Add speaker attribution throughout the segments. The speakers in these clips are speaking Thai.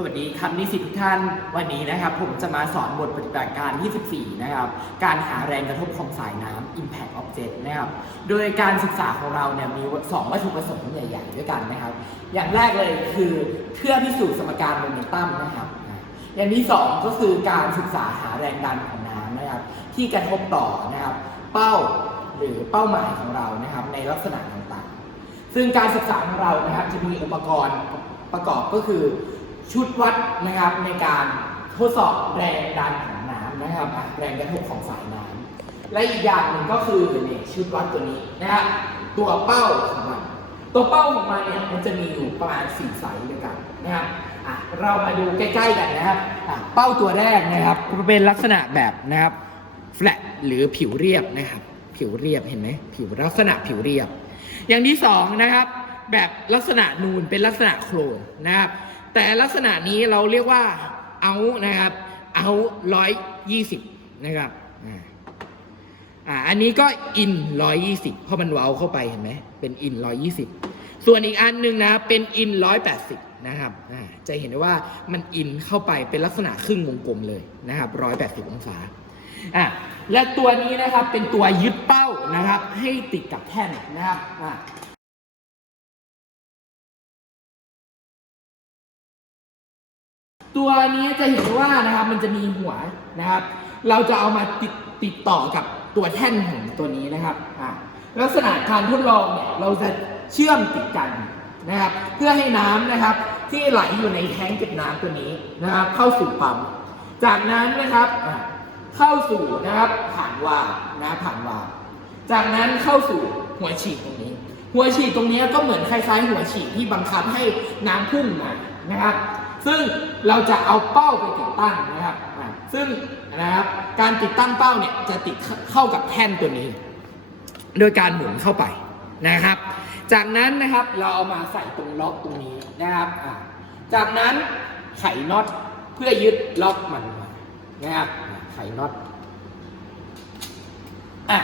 Speaker 1: สวัสดีครับนิสิตทุกท่านวันนี้นะครับ ผมจะมาสอนบทปฏิบัติการที่14นะครับ การหาแรงกระทบของสายน้ำ impact object นะครับ โดยการศึกษาของเราเนี่ยมี 2 วัตถุประสงค์ใหญ่ ๆ ด้วยกันนะครับ อย่างแรกเลยคือเพื่อพิสูจน์สมการโมเมนตัมนะครับอ่าอย่างที่ 2 ก็คือการศึกษาหาแรงดันของน้ำนะครับ ที่กระทบต่อนะครับ เป้าหรือเป้าหมายของเรานะครับ ในลักษณะต่างๆ ซึ่งการศึกษาของเรานะครับจะมีอุปกรณ์ประกอบก็คือ ชุดวัดนะครับในการทดสอบแรงดันของน้ำนะครับอะแรงกระทบของสายน้ำและอีกอย่างหนึ่งก็คือเนี่ยชุดวัดตัวนี้นะครับตัวเป้าของมัน ตัวเป้าของมันเนี่ยมันจะมีอยู่ประมาณ4ไซส์ด้วยกันนะครับอะเรามาดูใกล้ๆกันนะครับเป้าตัวแรกนะครับเป็นลักษณะแบบนะครับ flat หรือผิวเรียบนะครับ ผิวเรียบเห็นไหมผิวลักษณะผิวเรียบ อย่างที่สองนะครับ แบบลักษณะนูนเป็นลักษณะโครนนะครับ แต่ลักษณะนี้เราเรียกว่าเอานะครับเอาร้อยยี่สิบนะครับอ่าอันนี้ก็อินร้อยยี่สิบเพราะมันเว้าเข้าไปเห็นไหมเป็นอินร้อยยี่สิบส่วนอีกอันหนึ่งนะเป็นอินร้อยแปดสิบนะครับอ่าจะเห็นได้ว่ามันอินเข้าไปเป็นลักษณะครึ่งวงกลมเลยนะครับร้อยแปดสิบองศาอะและตัวนี้นะครับเป็นตัวยึดเป้านะครับ ให้ติดกับแท่นนะครับอ่า ตัวนี้จะเห็นว่านะครับมันจะมีหัวนะครับ เราจะเอามาติดติดต่อกับตัวแท่นของตัวนี้นะครับอ่าลักษณะการทดลองเนี่ยเราจะเชื่อมติดกันนะครับ เพื่อให้น้ำนะครับ ที่ไหลอยู่ในแท้งเก็บน้ำตัวนี้นะครับ เข้าสู่ปั๊มจากนั้นนะครับเข้าสู่นะครับผ่านวาล์วนะผ่านวาล์วจากนั้นเข้าสู่หัวฉีดตรงนี้ หัวฉีดตรงนี้ก็เหมือนคล้ายๆ หัวฉีดที่บังคับให้น้ำพุ่งมานะครับ ซึ่งเราจะเอาเป้าไปติดตั้งนะครับ ซึ่งนะครับการติดตั้งเป้าเนี่ยจะติดเข้ากับแท่นตัวนี้ โดยการหมุนเข้าไปนะครับ จากนั้นนะครับเราเอามาใส่ตรงล็อกตรงนี้นะครับจากนั้นไขน็อตเพื่อยึดล็อกมันนะครับไขน็อตอะ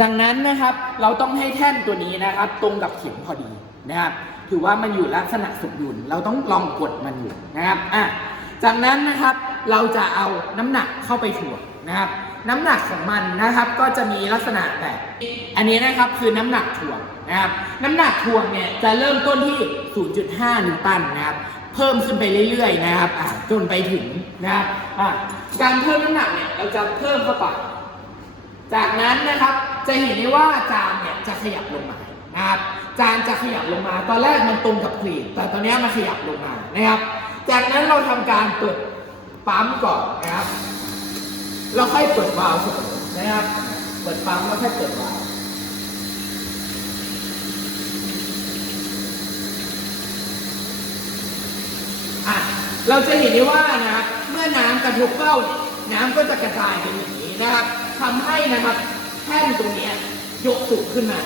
Speaker 1: ดังนั้นนะครับเราต้องให้แท่นตัวนี้นะครับ ตรงกับเข็มพอดี นะครับถือว่ามันอยู่ลักษณะสมดุลเราต้องลองกดมันอยู่นะครับอะจากนั้นนะครับเราจะเอาน้ำหนักเข้าไปถ่วงนะครับ น้ำหนักของมันนะครับก็จะมีลักษณะแบบอันนี้นะครับคือน้ำหนักถ่วงนะครับน้ำหนักถ่วงเนี่ยจะเริ่มต้นที่ 0.5 นิวตันนะครับเพิ่มขึ้นไปเรื่อยๆนะครับอะจนไปถึงนะครับอะการเพิ่มน้ำหนักเนี่ยเราจะเพิ่มเข้าไปจากนั้นนะครับจะเห็นได้ว่าจานเนี่ยจะขยับลงมา นะครับจานจะขยับลงมา ตอนแรกมันตรงกับกรีดแต่ตอนนี้มันขยับลงมานะครับ จากนั้นเราทำการเปิดปั๊มก่อนนะครับเราค่อยเปิดวาล์วเสมอนะครับ เปิดปั๊มแล้วค่อยเปิดวาล์วอะเราจะเห็นได้ว่านะครับเมื่อน้ำกระทบเป้าน้ำก็จะกระจายเป็นอย่างนี้นะครับทำให้นะครับแท่นตรงนี้ยกสูงขึ้นมา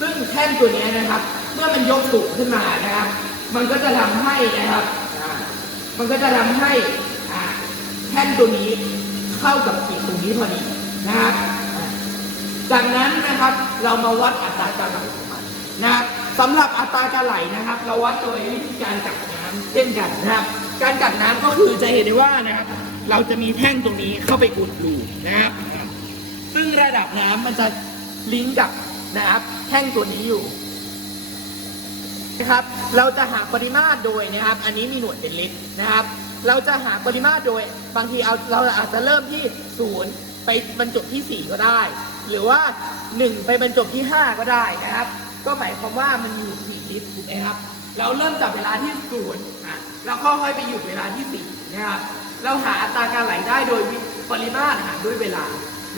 Speaker 1: ซึ่งแท่นตัวนี้นะครับ เมื่อมันยกสูงขึ้นมานะครับ มันก็จะทำให้นะครับ มันก็จะทำให้แท่นตัวนี้เข้ากับขีดตรงนี้พอดีนะครับจากนั้นนะครับเรามาวัดอัตราการไหลของมันนะครับสำหรับอัตราการไหลนะครับ เราวัดโดยวิธีการกัดน้ำเช่นกันนะครับ การกัดน้ำก็คือจะเห็นได้ว่านะครับ เราจะมีแท่งตรงนี้เข้าไปอุดรูนะครับ ซึ่งระดับน้ำมันจะลิงก์กับ นะครับแท่งตัวนี้อยู่นะครับ เราจะหาปริมาตรโดยนะครับ อันนี้มีหน่วยเป็นลิตรนะครับ เราจะหาปริมาตรโดยบางทีเอาเราอาจจะเริ่มที่ศูนย์ไปบรรจบที่ 4 ก็ได้ หรือว่า 1 ไปบรรจบที่ 5 ก็ได้นะครับ ก็หมายความว่ามันอยู่4ลิตรถูกไหมครับ เราเริ่มจากเวลาที่ศูนย์อะเราค่อยๆไปอยู่เวลาที่4นะครับ เราหาอัตราการไหลได้โดยปริมาตรหารด้วยเวลา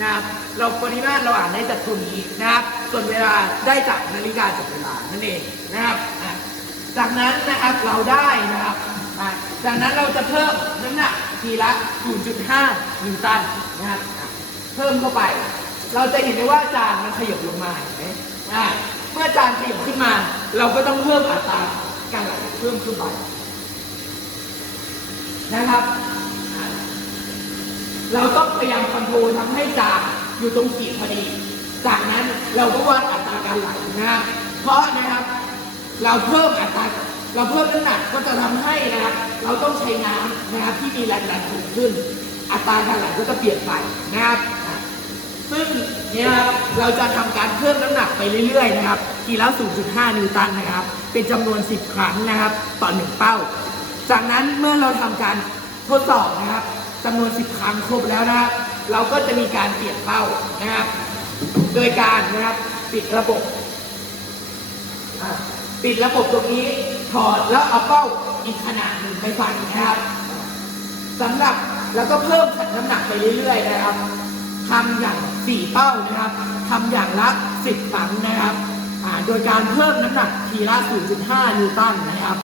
Speaker 1: นะครับเราปริมาตรเราอ่านได้จากตัวนี้นะครับ ส่วนเวลาได้จากนาฬิกาจับเวลานั่นเองนะครับจากนั้นนะครับเราได้นะครับจากนั้นเราจะเพิ่มน้ำหนักทีละ 0.5นิวตันนะครับเพิ่มเข้าไป เราจะเห็นได้ว่าจานมันขยับลงมาเห็นไหมเมื่อจานขยับขึ้นมา เราก็ต้องเพิ่มอัตราการไหลเพิ่มขึ้นไปนะครับ เราต้องพยายามคอนโทรลทำให้จานอยู่ตรงขีดพอดี จากนั้นเราก็วัดอัตราการไหลนะครับเพราะนะครับ เราเพิ่มอัตราเราเพิ่มน้ำหนักก็จะทำให้นะครับเราต้องใช้น้ำนะครับที่มีแรงดันสูงขึ้น อัตราการไหลก็จะเปลี่ยนไปนะครับซึ่งเนี่ยครับเราจะทำการเพิ่มน้ำหนักไปเรื่อยๆนะครับทีละ 0.5 นิวตันนะครับ เป็นจำนวน 10 ครั้งนะครับ ต่อหนึ่งเป้า จากนั้นเมื่อเราทำการทดสอบนะครับ จำนวน 10 ครั้งครบแล้วนะเราก็จะมีการเปลี่ยนเป้านะครับ โดยการนะครับปิดระบบปิดระบบตรงนี้ถอดแล้วเอาเป้าอีกขนาดหนึ่งไปใส่นะครับสำหรับแล้วก็เพิ่มน้ำหนักไปเรื่อยๆนะครับทำอย่างสี่เป้านะครับทำอย่างละสิบครั้งนะครับโดยการเพิ่มน้ำหนักทีละ 0.5 นิวตันนะครับ